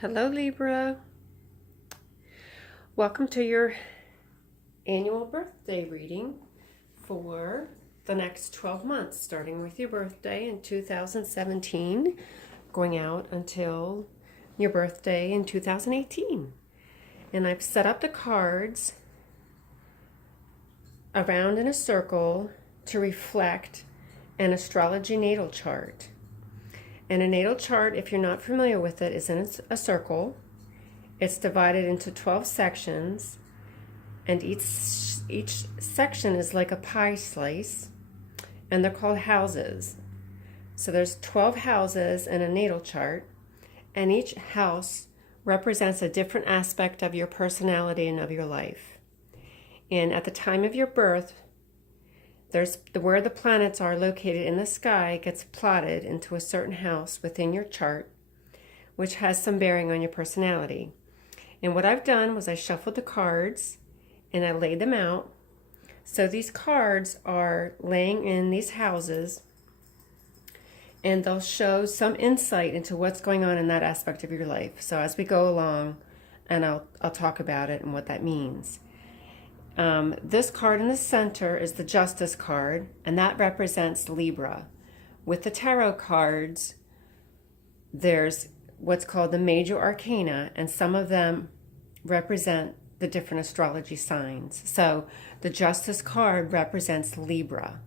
Hello, Libra. Welcome to your annual birthday reading for the next 12 months, starting with your birthday in 2017, going out until your birthday in 2018. And I've set up the cards around in a circle to reflect an astrology natal chart. And a natal chart, if you're not familiar with it, is in a circle. It's divided into 12 sections, and each section is like a pie slice, and they're called houses. So there's 12 houses in a natal chart, and each house represents a different aspect of your personality and of your life. And at the time of your birth, where the planets are located in the sky gets plotted into a certain house within your chart, which has some bearing on your personality. And what I've done was I shuffled the cards and I laid them out. So these cards are laying in these houses, and they'll show some insight into what's going on in that aspect of your life. So as we go along, and I'll talk about it and what that means. This card in the center is the Justice card, and that represents Libra. With the tarot cards, there's what's called the major arcana, and some of them represent the different astrology signs. So the Justice card represents Libra.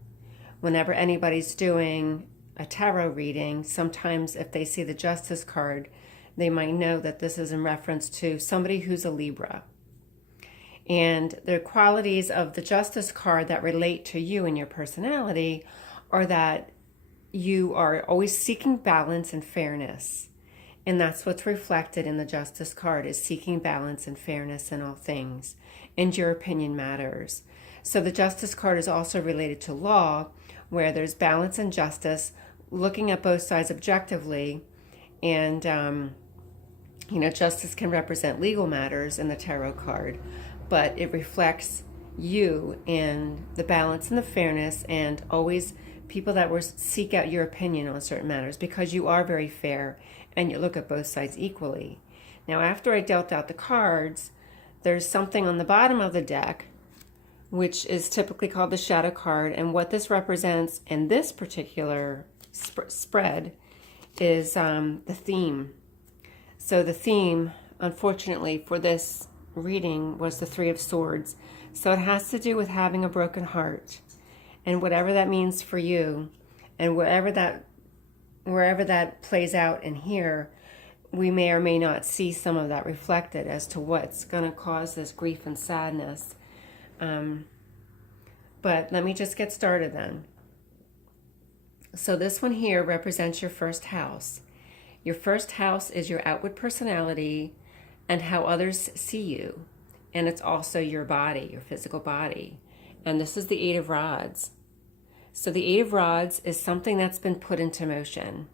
Whenever anybody's doing a tarot reading, sometimes if they see the Justice card, they might know that this is in reference to somebody who's a Libra. And the qualities of the Justice card that relate to you and your personality are that you are always seeking balance and fairness. And that's what's reflected in the Justice card, is seeking balance and fairness in all things. And your opinion matters. So the Justice card is also related to law, where there's balance and justice, looking at both sides objectively. And, justice can represent legal matters in the tarot card, but it reflects you and the balance and the fairness, and always people that will seek out your opinion on certain matters, because you are very fair and you look at both sides equally. Now, after I dealt out the cards, there's something on the bottom of the deck, which is typically called the shadow card, and what this represents in this particular spread is the theme. So the theme, unfortunately, for this reading was the Three of Swords. So it has to do with having a broken heart, and whatever that means for you, and wherever that plays out in here, we may or may not see some of that reflected as to what's going to cause this grief and sadness. But let me just get started then. So this one here represents your first house. Your first house is your outward personality and how others see you. And it's also your body, your physical body. And this is the Eight of Rods. So the Eight of Rods is something that's been put into motion.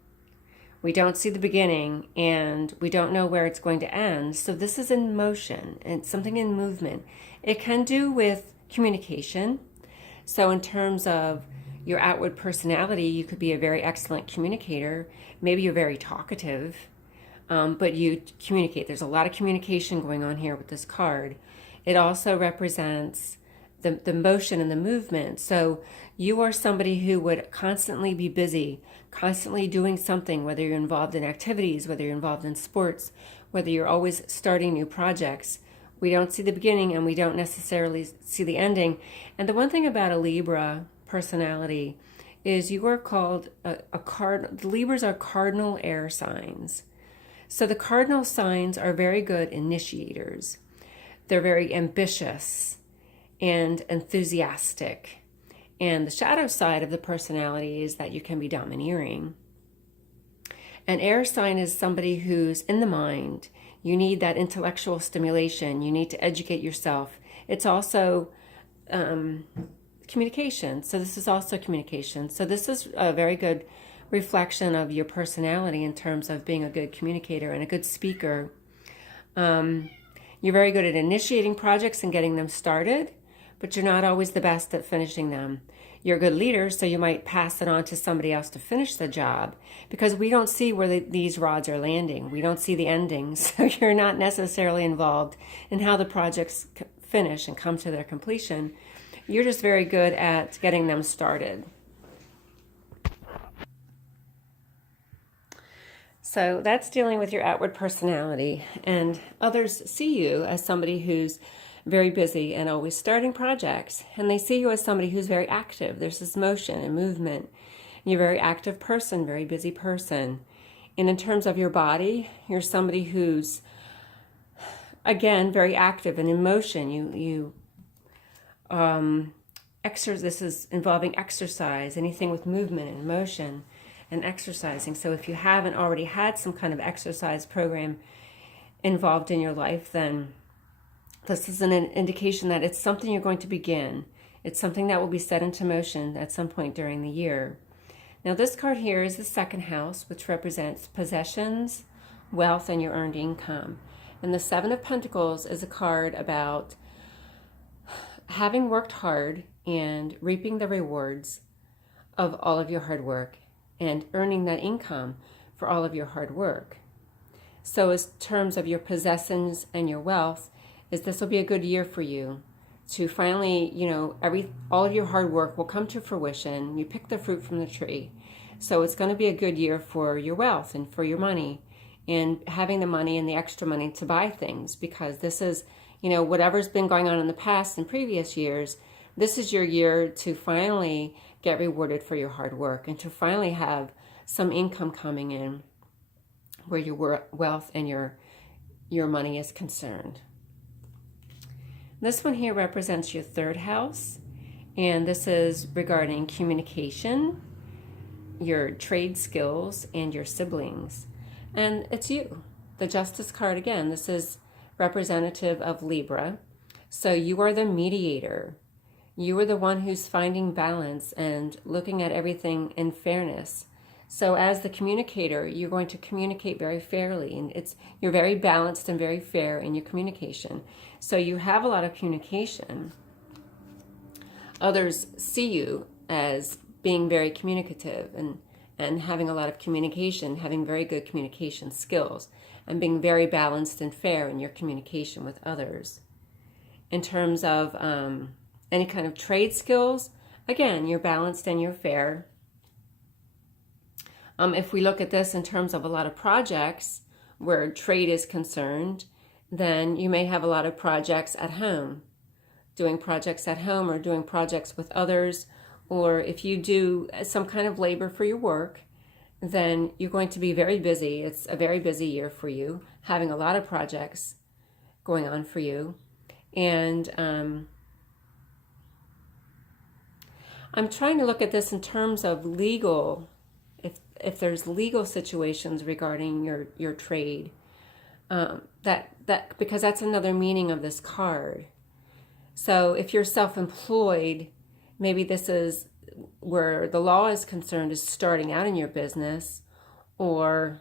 We don't see the beginning, and we don't know where it's going to end. So this is in motion and something in movement. It can do with communication. So in terms of your outward personality, you could be a very excellent communicator. Maybe you're very talkative, but you communicate. There's a lot of communication going on here with this card. It also represents the motion and the movement. So you are somebody who would constantly be busy, constantly doing something, whether you're involved in activities, whether you're involved in sports, whether you're always starting new projects. We don't see the beginning, and we don't necessarily see the ending. And the one thing about a Libra personality is you are called the Libras are cardinal air signs. So the cardinal signs are very good initiators. They're very ambitious and enthusiastic. And the shadow side of the personality is that you can be domineering. An air sign is somebody who's in the mind. You need that intellectual stimulation. You need to educate yourself. It's also communication. So this is also communication. So this is a very good reflection of your personality in terms of being a good communicator and a good speaker. You're very good at initiating projects and getting them started, but you're not always the best at finishing them. You're a good leader, so you might pass it on to somebody else to finish the job, because we don't see where these rods are landing. We don't see the ending, so you're not necessarily involved in how the projects finish and come to their completion. You're just very good at getting them started. So that's dealing with your outward personality, and others see you as somebody who's very busy and always starting projects, and they see you as somebody who's very active. There's this motion and movement. You're a very active person, very busy person. And in terms of your body, you're somebody who's, again, very active and in motion. This is involving exercise, anything with movement and motion and exercising. So if you haven't already had some kind of exercise program involved in your life, then this is an indication that it's something you're going to begin. It's something that will be set into motion at some point during the year. Now this card here is the second house, which represents possessions, wealth, and your earned income. And the Seven of Pentacles is a card about having worked hard and reaping the rewards of all of your hard work and earning that income for all of your hard work. So in terms of your possessions and your wealth, this will be a good year for you to finally, all of your hard work will come to fruition. You pick the fruit from the tree. So it's going to be a good year for your wealth and for your money, and having the money and the extra money to buy things, because this is, whatever's been going on in the past and previous years, this is your year to finally get rewarded for your hard work and to finally have some income coming in where your wealth and your money is concerned. This one here represents your third house, and this is regarding communication, your trade skills, and your siblings. And it's you, the Justice card again. This is representative of Libra. So you are the mediator. You are the one who's finding balance and looking at everything in fairness. So as the communicator, you're going to communicate very fairly, and you're very balanced and very fair in your communication. So you have a lot of communication. Others see you as being very communicative and having a lot of communication, having very good communication skills, and being very balanced and fair in your communication with others. In terms of any kind of trade skills, again, you're balanced and you're fair. If we look at this in terms of a lot of projects where trade is concerned, then you may have a lot of projects at home, doing projects at home or doing projects with others. Or if you do some kind of labor for your work, then you're going to be very busy. It's a very busy year for you, having a lot of projects going on for you. And I'm trying to look at this in terms of legal, if there's legal situations regarding your trade, because that's another meaning of this card. So if you're self-employed, maybe this is where the law is concerned, is starting out in your business, or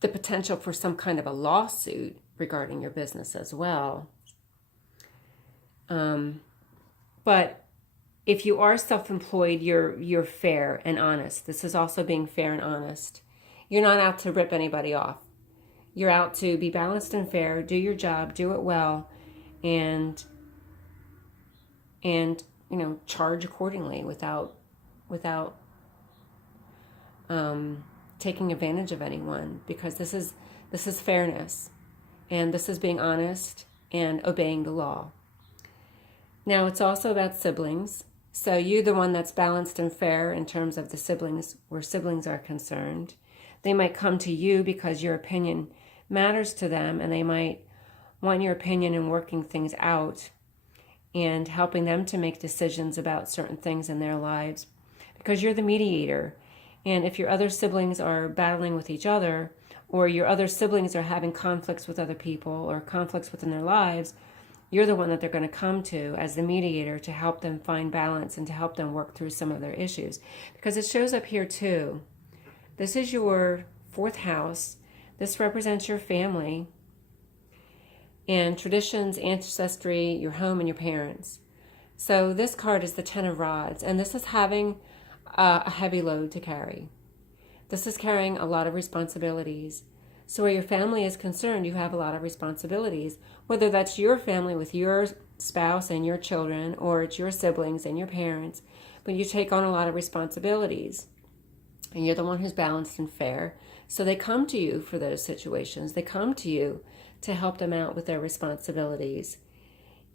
the potential for some kind of a lawsuit regarding your business as well. But if you are self-employed, you're fair and honest. This is also being fair and honest. You're not out to rip anybody off. You're out to be balanced and fair, do your job, do it well, and charge accordingly without taking advantage of anyone, because this is fairness, and this is being honest and obeying the law. Now it's also about siblings. So you're the one that's balanced and fair in terms of the siblings, where siblings are concerned. They might come to you because your opinion matters to them, and they might want your opinion in working things out and helping them to make decisions about certain things in their lives, because you're the mediator. And if your other siblings are battling with each other, or your other siblings are having conflicts with other people or conflicts within their lives, you're the one that they're going to come to as the mediator to help them find balance and to help them work through some of their issues. Because it shows up here too. This is your fourth house. This represents your family. and traditions, ancestry, your home, and your parents. So this card is the Ten of Rods, and this is having a heavy load to carry. This is carrying a lot of responsibilities. So where your family is concerned, you have a lot of responsibilities, whether that's your family with your spouse and your children, or it's your siblings and your parents, but you take on a lot of responsibilities. And you're the one who's balanced and fair. So they come to you for those situations. They come to you to help them out with their responsibilities.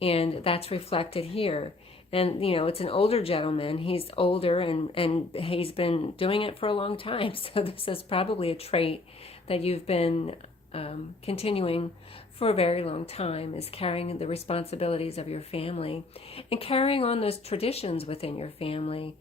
And that's reflected here. And, you know, it's an older gentleman. He's older and he's been doing it for a long time. So this is probably a trait that you've been continuing for a very long time, is carrying the responsibilities of your family and carrying on those traditions within your family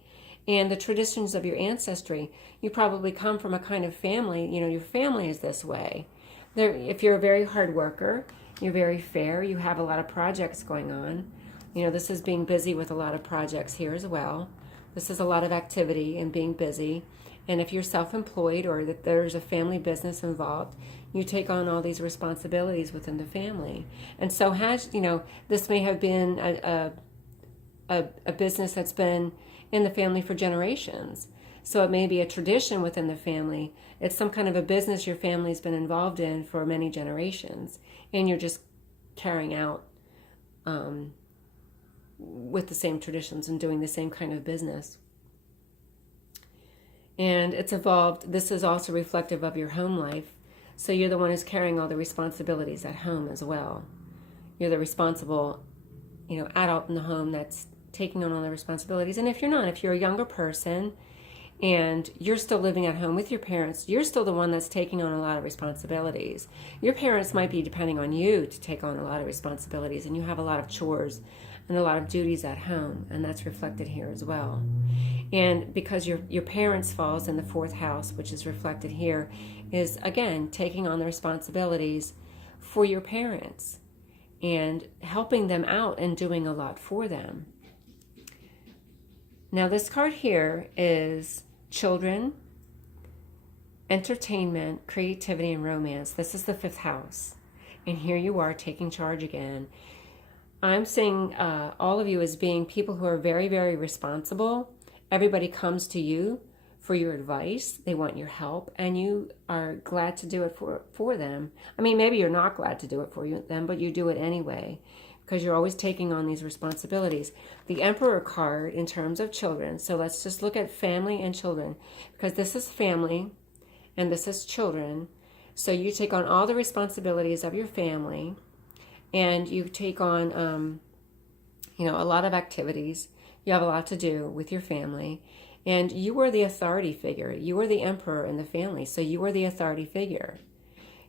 and the traditions of your ancestry. You probably come from a kind of family, you know, your family is this way. If you're a very hard worker, you're very fair, you have a lot of projects going on. You know, this is being busy with a lot of projects here as well. This is a lot of activity and being busy. And if you're self-employed or that there's a family business involved, you take on all these responsibilities within the family. And so you know, this may have been a business that's been in the family for generations. So it may be a tradition within the family. It's some kind of a business your family's been involved in for many generations, and you're just carrying out with the same traditions and doing the same kind of business. And it's evolved. This is also reflective of your home life. So you're the one who's carrying all the responsibilities at home as well. You're the responsible, you know, adult in the home that's taking on all the responsibilities. And if you're not, if you're a younger person and you're still living at home with your parents, you're still the one that's taking on a lot of responsibilities. Your parents might be depending on you to take on a lot of responsibilities, and you have a lot of chores and a lot of duties at home, and that's reflected here as well. And because your parents falls in the fourth house, which is reflected here, is again taking on the responsibilities for your parents and helping them out and doing a lot for them. Now this card here is children, entertainment, creativity, and romance. This is the fifth house. And here you are taking charge again. I'm seeing all of you as being people who are very, very responsible. Everybody comes to you for your advice. They want your help, and you are glad to do it for them. I mean, maybe you're not glad to do it for them, but you do it anyway because you're always taking on these responsibilities. The Emperor card in terms of children. So let's just look at family and children, because this is family and this is children. So you take on all the responsibilities of your family, and you take on, you know, a lot of activities. You have a lot to do with your family, and you are the authority figure. You are the emperor in the family, so you are the authority figure.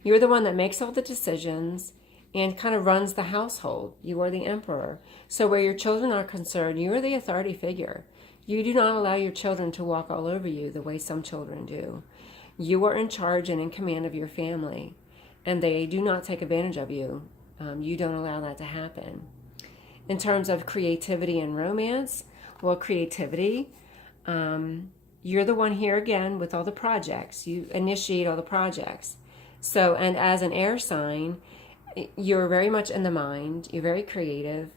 You're the one that makes all the decisions and kind of runs the household. You are the emperor. So where your children are concerned, you are the authority figure. You do not allow your children to walk all over you the way some children do. You are in charge and in command of your family, and they do not take advantage of you. You don't allow that to happen. In terms of creativity and romance, well, creativity, you're the one here again with all the projects. You initiate all the projects. So, and as an air sign, you're very much in the mind. You're very creative.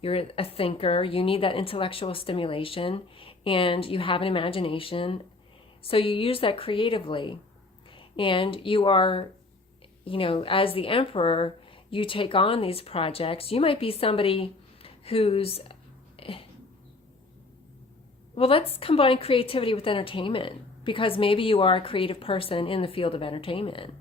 You're a thinker. You need that intellectual stimulation, and you have an imagination. So you use that creatively. And you are, you know, as the emperor, you take on these projects. You might be somebody who's, well, let's combine creativity with entertainment, because maybe you are a creative person in the field of entertainment.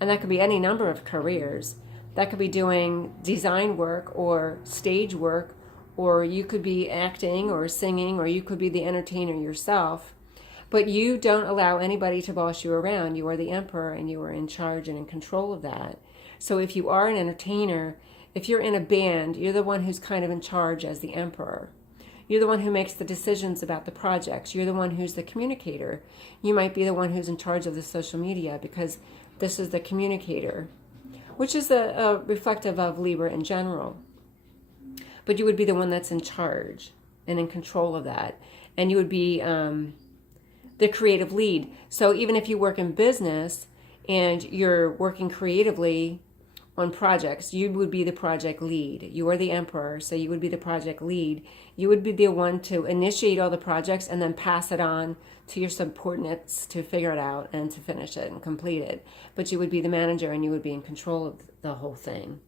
And that could be any number of careers. That could be doing design work or stage work, or you could be acting or singing, or you could be the entertainer yourself. But you don't allow anybody to boss you around. You are the emperor, and you are in charge and in control of that. So if you are an entertainer, if you're in a band, you're the one who's kind of in charge as the emperor. You're the one who makes the decisions about the projects. You're the one who's the communicator. You might be the one who's in charge of the social media, because this is the communicator, which is a reflective of Libra in general. But you would be the one that's in charge and in control of that. And you would be the creative lead. So even if you work in business and you're working creatively, on projects, you would be the project lead. You are the emperor, so you would be the project lead. You would be the one to initiate all the projects and then pass it on to your subordinates to figure it out and to finish it and complete it. But you would be the manager and you would be in control of the whole thing.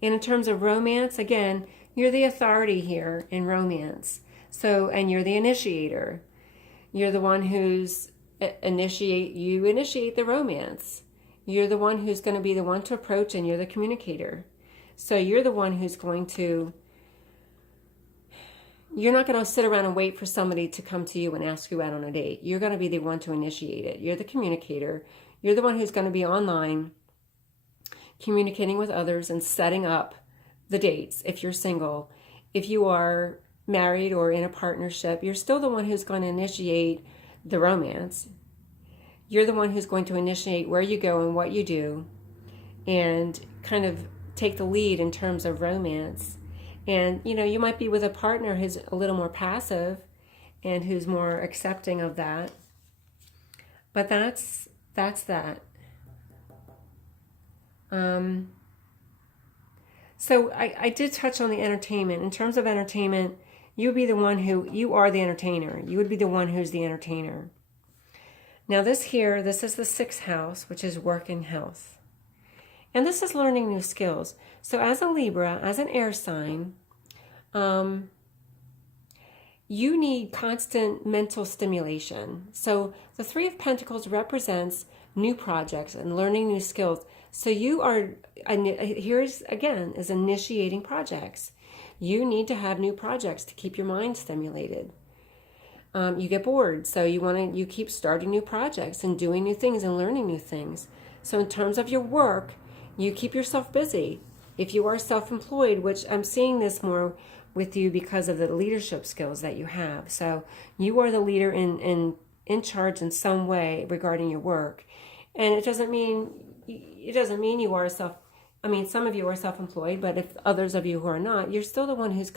And in terms of romance, again, you're the authority here in romance. So, and you're the initiator. You're the one who's you initiate the romance. You're the one who's going to be the one to approach, and you're the communicator. So you're the one who's going to, you're not going to sit around and wait for somebody to come to you and ask you out on a date. You're going to be the one to initiate it. You're the communicator. You're the one who's going to be online, communicating with others and setting up the dates. If you're single, if you are married or in a partnership, you're still the one who's going to initiate the romance. You're the one who's going to initiate where you go and what you do and kind of take the lead in terms of romance. And, you know, you might be with a partner who's a little more passive and who's more accepting of that. But that's that. So I did touch on the entertainment. In terms of entertainment, you would be the one you are the entertainer. You would be the one who's the entertainer. Now this is the 6th house, which is work and health. And this is learning new skills. So as a Libra, as an air sign, you need constant mental stimulation. So the 3 of Pentacles represents new projects and learning new skills. So you are, here's again, is initiating projects. You need to have new projects to keep your mind stimulated. You get bored, so you keep starting new projects and doing new things and learning new things. So in terms of your work, you keep yourself busy. If you are self-employed, which I'm seeing this more with you because of the leadership skills that you have. So you are the leader in charge in some way regarding your work. And it doesn't mean you are some of you are self-employed, but if others of you who are not, you're still the one who's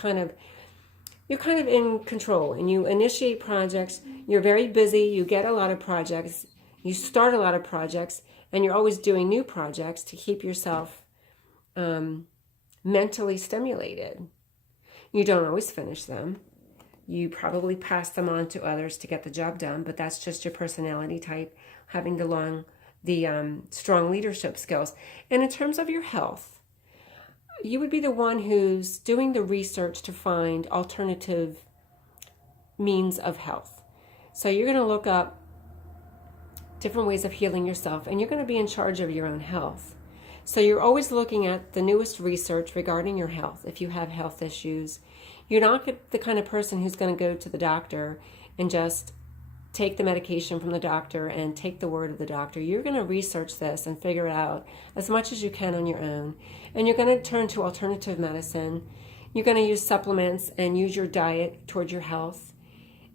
you're kind of in control, and you initiate projects. You're very busy. You get a lot of projects. You start a lot of projects, and you're always doing new projects to keep yourself mentally stimulated. You don't always finish them. You probably pass them on to others to get the job done, but that's just your personality type, having the strong leadership skills. And in terms of your health, you would be the one who's doing the research to find alternative means of health. So you're going to look up different ways of healing yourself, and you're going to be in charge of your own health. So you're always looking at the newest research regarding your health. If you have health issues, you're not the kind of person who's going to go to the doctor and just take the medication from the doctor and take the word of the doctor. You're going to research this and figure it out as much as you can on your own. And you're going to turn to alternative medicine. You're going to use supplements and use your diet towards your health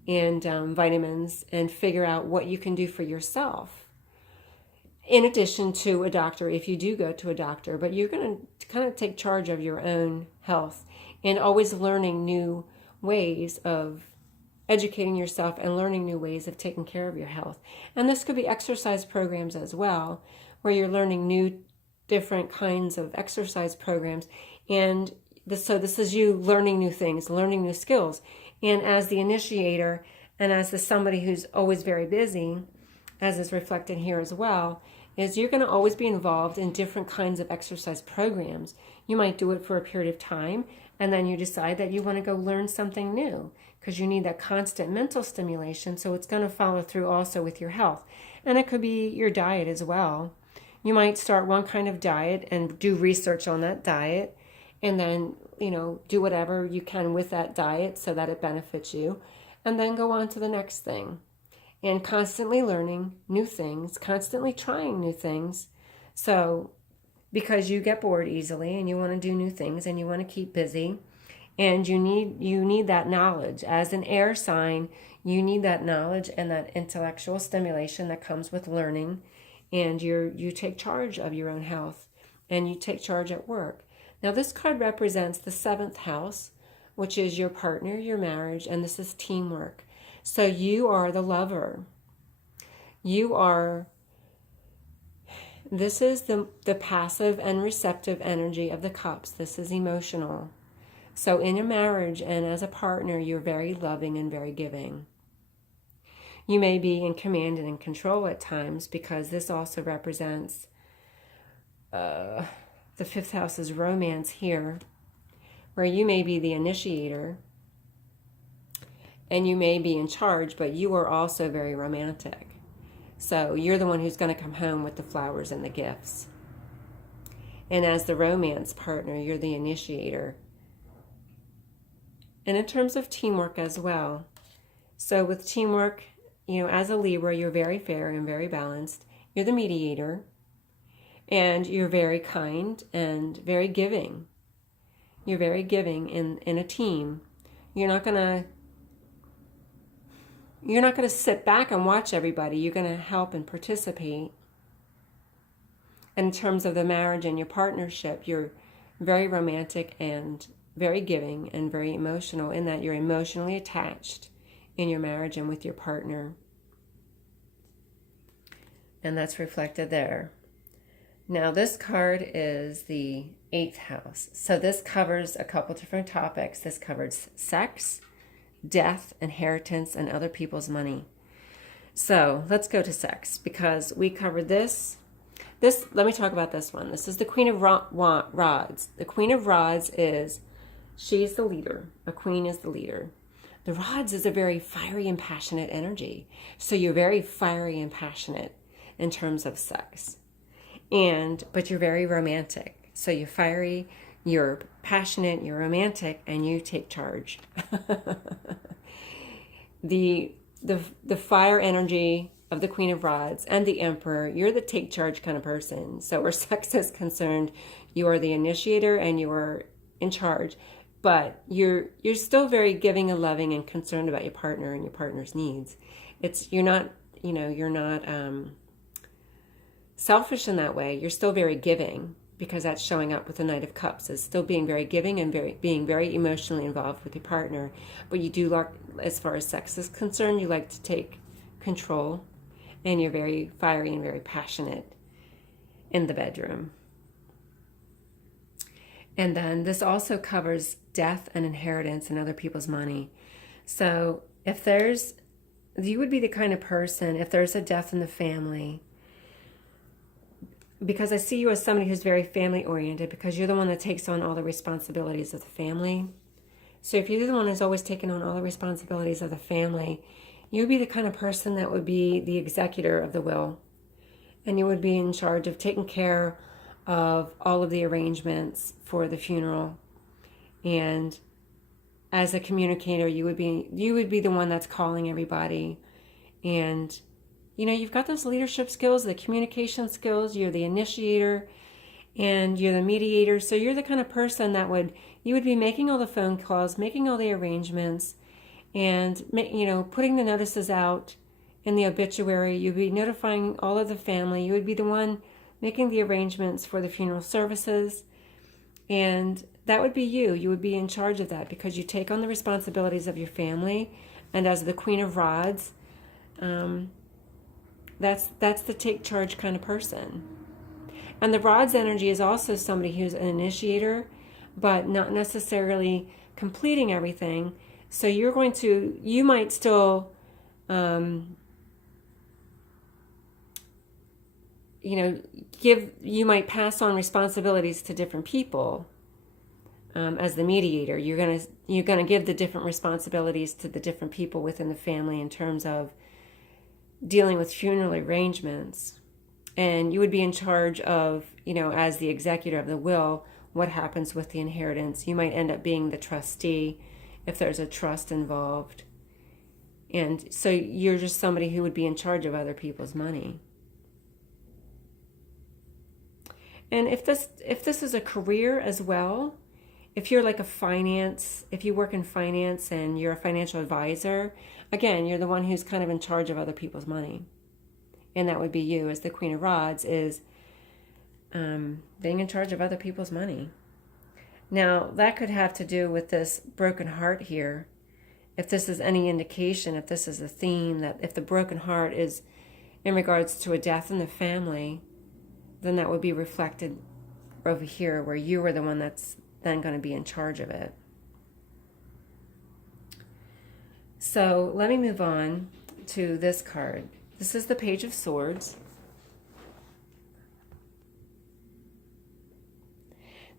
and vitamins, and figure out what you can do for yourself. In addition to a doctor, if you do go to a doctor, but you're going to kind of take charge of your own health and always learning new ways of educating yourself and learning new ways of taking care of your health. And this could be exercise programs as well, where you're learning new different kinds of exercise programs. And so this is you learning new things, learning new skills. And as the initiator and as somebody who's always very busy, as is reflected here as well, is you're going to always be involved in different kinds of exercise programs. You might do it for a period of time, and then you decide that you want to go learn something new because you need that constant mental stimulation. So it's going to follow through also with your health. And it could be your diet as well. You might start one kind of diet and do research on that diet, and then, do whatever you can with that diet so that it benefits you, and then go on to the next thing. And constantly learning new things, constantly trying new things. So because you get bored easily and you want to do new things and you want to keep busy, and you need that knowledge. As an air sign, you need that knowledge and that intellectual stimulation that comes with learning, and you take charge of your own health and you take charge at work. Now this card represents the 7th house, which is your partner, your marriage, and this is teamwork. So you are the lover. You are This is the passive and receptive energy of the cups. This is emotional. So in your marriage and as a partner, you're very loving and very giving. You may be in command and in control at times, because this also represents the fifth house is romance here, where you may be the initiator and you may be in charge, but you are also very romantic. So you're the one who's going to come home with the flowers and the gifts. And as the romance partner, you're the initiator. And in terms of teamwork as well. So with teamwork, as a Libra, you're very fair and very balanced. You're the mediator. And you're very kind and very giving. You're very giving in a team. You're not going to sit back and watch everybody. You're going to help and participate. And in terms of the marriage and your partnership, you're very romantic and very giving and very emotional, in that you're emotionally attached in your marriage and with your partner. And that's reflected there. Now this card is the 8th house. So this covers a couple different topics. This covers sex, death, inheritance, and other people's money. So let's go to sex, because we covered this. Let me talk about this one. This is the Queen of Rods. The Queen of Rods she's the leader. A queen is the leader. The Rods is a very fiery and passionate energy. So you're very fiery and passionate in terms of sex. But you're very romantic. So you're fiery, you're passionate, you're romantic, and you take charge. The fire energy of the Queen of Rods and the Emperor, you're the take charge kind of person. So where sex is concerned, you are the initiator and you are in charge. But you're still very giving and loving and concerned about your partner and your partner's needs. You're not selfish in that way. You're still very giving, because that's showing up with the Knight of Cups, is still being very giving and being very emotionally involved with your partner. But you do like, as far as sex is concerned, you like to take control, and you're very fiery and very passionate in the bedroom. And then this also covers death and inheritance and other people's money. So you would be the kind of person, if there's a death in the family, because I see you as somebody who's very family oriented, because you're the one that takes on all the responsibilities of the family. So if you're the one who's always taking on all the responsibilities of the family, you'd be the kind of person that would be the executor of the will. And you would be in charge of taking care of all of the arrangements for the funeral. And as a communicator, you would be the one that's calling everybody. And you've got those leadership skills, the communication skills. You're the initiator and you're the mediator. So you're the kind of person that you would be making all the phone calls, making all the arrangements, and putting the notices out in the obituary. You'd be notifying all of the family. You would be the one making the arrangements for the funeral services. And that would be you. You would be in charge of that, because you take on the responsibilities of your family. And as the Queen of Rods, that's the take charge kind of person. And the Rods energy is also somebody who's an initiator, but not necessarily completing everything. So you might still, you might pass on responsibilities to different people. As the mediator, you're gonna give the different responsibilities to the different people within the family in terms of dealing with funeral arrangements. And you would be in charge of, as the executor of the will, what happens with the inheritance. You might end up being the trustee if there's a trust involved. And so you're just somebody who would be in charge of other people's money. And if this is a career as well, if you're like if you work in finance and you're a financial advisor, again, you're the one who's kind of in charge of other people's money. And that would be you as the Queen of Rods, is being in charge of other people's money. Now, that could have to do with this broken heart here. If this is any indication, if this is a theme, that if the broken heart is in regards to a death in the family, then that would be reflected over here where you are the one that's then going to be in charge of it. So let me move on to this card. This is the Page of Swords.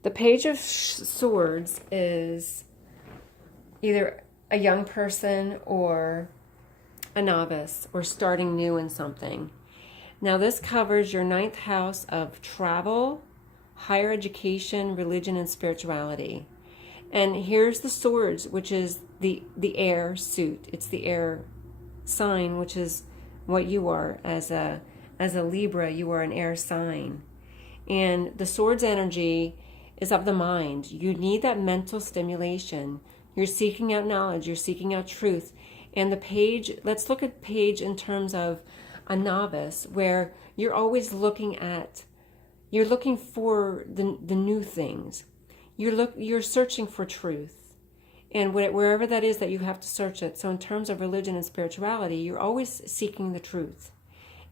The Page of Swords is either a young person or a novice or starting new in something. Now this covers your 9th house of travel, higher education, religion, and spirituality. And here's the swords, which is the air suit. It's the air sign, which is what you are as a Libra. You are an air sign. And the swords energy is of the mind. You need that mental stimulation. You're seeking out knowledge. You're seeking out truth. And the page, let's look at page in terms of a novice, where you're always looking for the new things. You're searching for truth. And wherever that is that you have to search it. So in terms of religion and spirituality, you're always seeking the truth.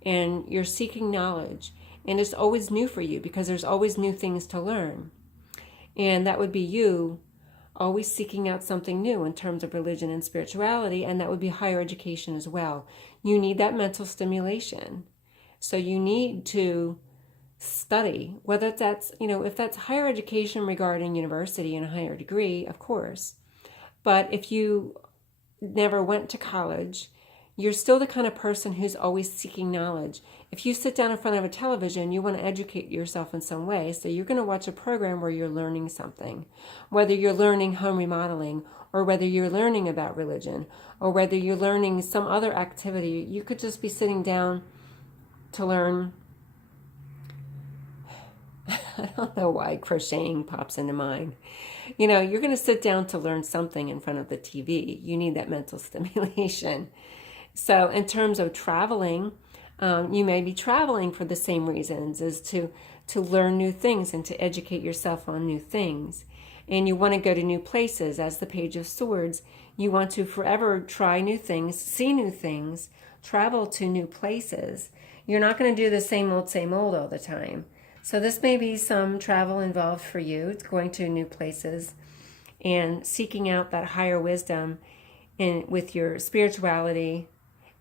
And you're seeking knowledge. And it's always new for you because there's always new things to learn. And that would be you always seeking out something new in terms of religion and spirituality, and that would be higher education as well. You need that mental stimulation. So you need to study, whether that's, if that's higher education regarding university and a higher degree, of course. But if you never went to college, you're still the kind of person who's always seeking knowledge. If you sit down in front of a television, you want to educate yourself in some way. So you're going to watch a program where you're learning something, whether you're learning home remodeling or whether you're learning about religion or whether you're learning some other activity. You could just be sitting down to learn. I don't know why crocheting pops into mind. You're going to sit down to learn something in front of the TV. You need that mental stimulation. So in terms of traveling, you may be traveling for the same reasons, as to learn new things and to educate yourself on new things. And you want to go to new places. As the Page of Swords, you want to forever try new things, see new things, travel to new places. You're not going to do the same old all the time. So this may be some travel involved for you. It's going to new places and seeking out that higher wisdom with your spirituality.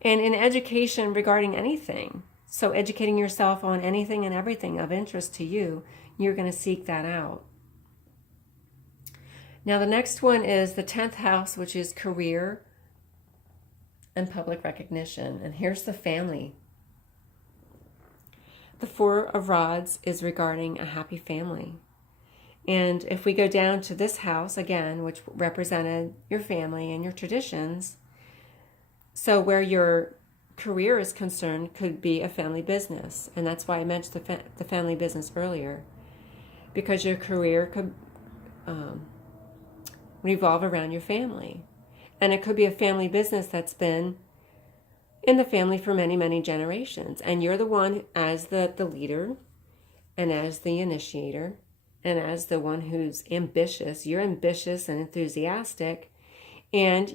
And in education regarding anything. So educating yourself on anything and everything of interest to you, you're going to seek that out. Now the next one is the 10th house, which is career and public recognition. And here's the family. The 4 of Rods is regarding a happy family. And if we go down to this house again, which represented your family and your traditions, so where your career is concerned could be a family business. And that's why I mentioned the family business earlier. Because your career could revolve around your family. And it could be a family business that's been in the family for many, many generations. And you're the one as the leader and as the initiator and as the one who's ambitious. You're ambitious and enthusiastic. And,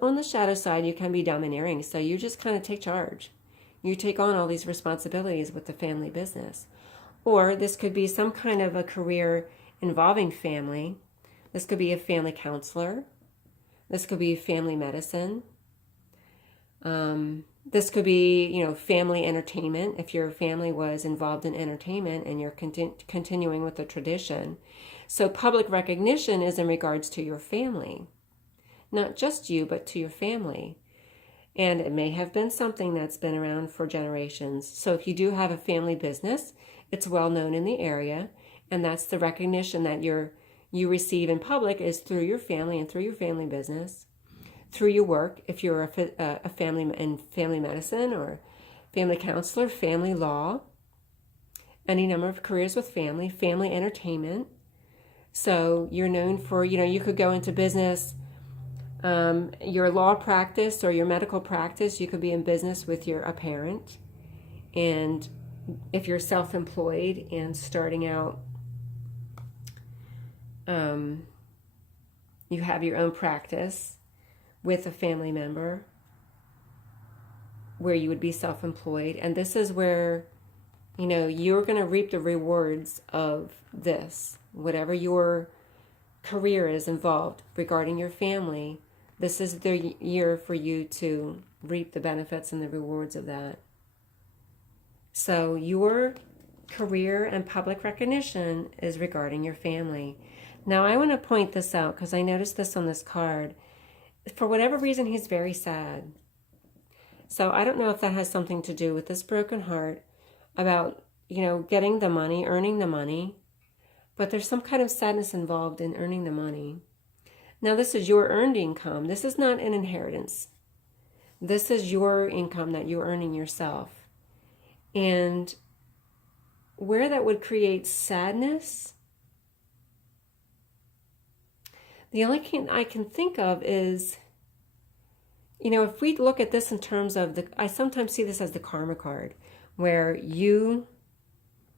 on the shadow side, you can be domineering. So you just kind of take charge. You take on all these responsibilities with the family business. Or this could be some kind of a career involving family. This could be a family counselor. This could be family medicine. This could be, family entertainment. If your family was involved in entertainment and you're continuing with the tradition. So public recognition is in regards to your family. Not just you, but to your family. And it may have been something that's been around for generations. So if you do have a family business, it's well known in the area. And that's the recognition that you receive in public is through your family and through your family business. Through your work, if you're a family in family medicine or family counselor, family law, any number of careers with family entertainment. So you're known for, you could go into business. Your law practice or your medical practice, you could be in business with a parent. And if you're self-employed and starting out, you have your own practice with a family member where you would be self-employed. And this is where you're going to reap the rewards of this. Whatever your career is involved regarding your family, this is the year for you to reap the benefits and the rewards of that. So your career and public recognition is regarding your family. Now I want to point this out because I noticed this on this card. For whatever reason, he's very sad. So I don't know if that has something to do with this broken heart about, getting the money, earning the money. But there's some kind of sadness involved in earning the money. Now this is your earned income. This is not an inheritance. This is your income that you're earning yourself. And where that would create sadness, the only thing I can think of is, if we look at this in terms of I sometimes see this as the karma card, where you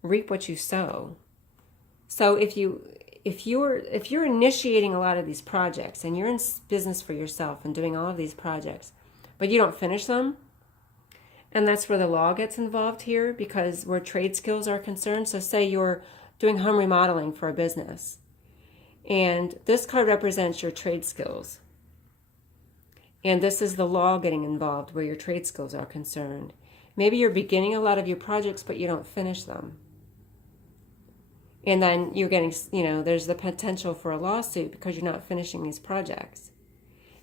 reap what you sow. So if you're initiating a lot of these projects and you're in business for yourself and doing all of these projects, but you don't finish them, and that's where the law gets involved here, because where trade skills are concerned. So say you're doing home remodeling for a business, and this card represents your trade skills. And this is the law getting involved where your trade skills are concerned. Maybe you're beginning a lot of your projects, but you don't finish them. And then you're getting, there's the potential for a lawsuit because you're not finishing these projects.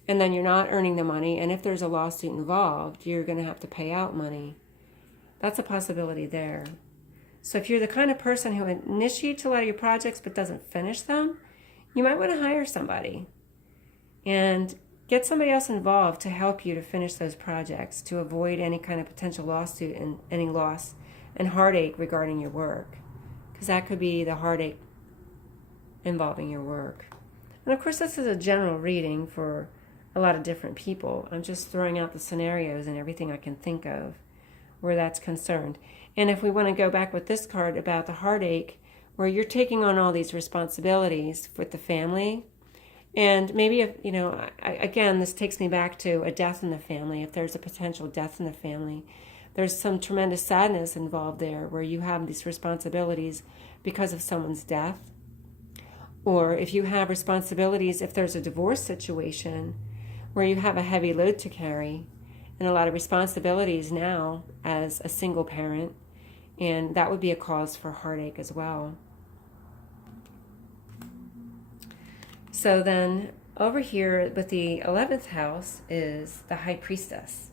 And then you're not earning the money. And if there's a lawsuit involved, you're going to have to pay out money. That's a possibility there. So if you're the kind of person who initiates a lot of your projects but doesn't finish them, you might want to hire somebody and get somebody else involved to help you to finish those projects, to avoid any kind of potential lawsuit and any loss and heartache regarding your work. Because that could be the heartache involving your work. And of course, this is a general reading for a lot of different people. I'm just throwing out the scenarios and everything I can think of where that's concerned. And if we want to go back with this card about the heartache, where you're taking on all these responsibilities with the family, and maybe if, again, this takes me back to a death in the family. If there's a potential death in the family, there's some tremendous sadness involved there where you have these responsibilities because of someone's death. Or if you have responsibilities, if there's a divorce situation where you have a heavy load to carry and a lot of responsibilities now as a single parent, and that would be a cause for heartache as well. So then over here with the 11th house is the High Priestess.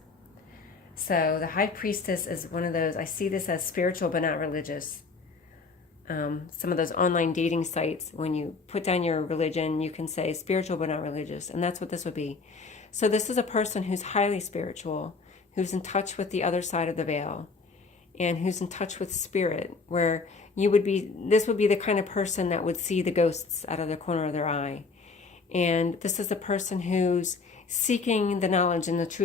So the High Priestess is one of those, I see this as spiritual but not religious. Some of those online dating sites, when you put down your religion, you can say spiritual but not religious, and that's what this would be. So this is a person who's highly spiritual, who's in touch with the other side of the veil, and who's in touch with spirit, where this would be the kind of person that would see the ghosts out of the corner of their eye. And this is a person who's seeking the knowledge and the truth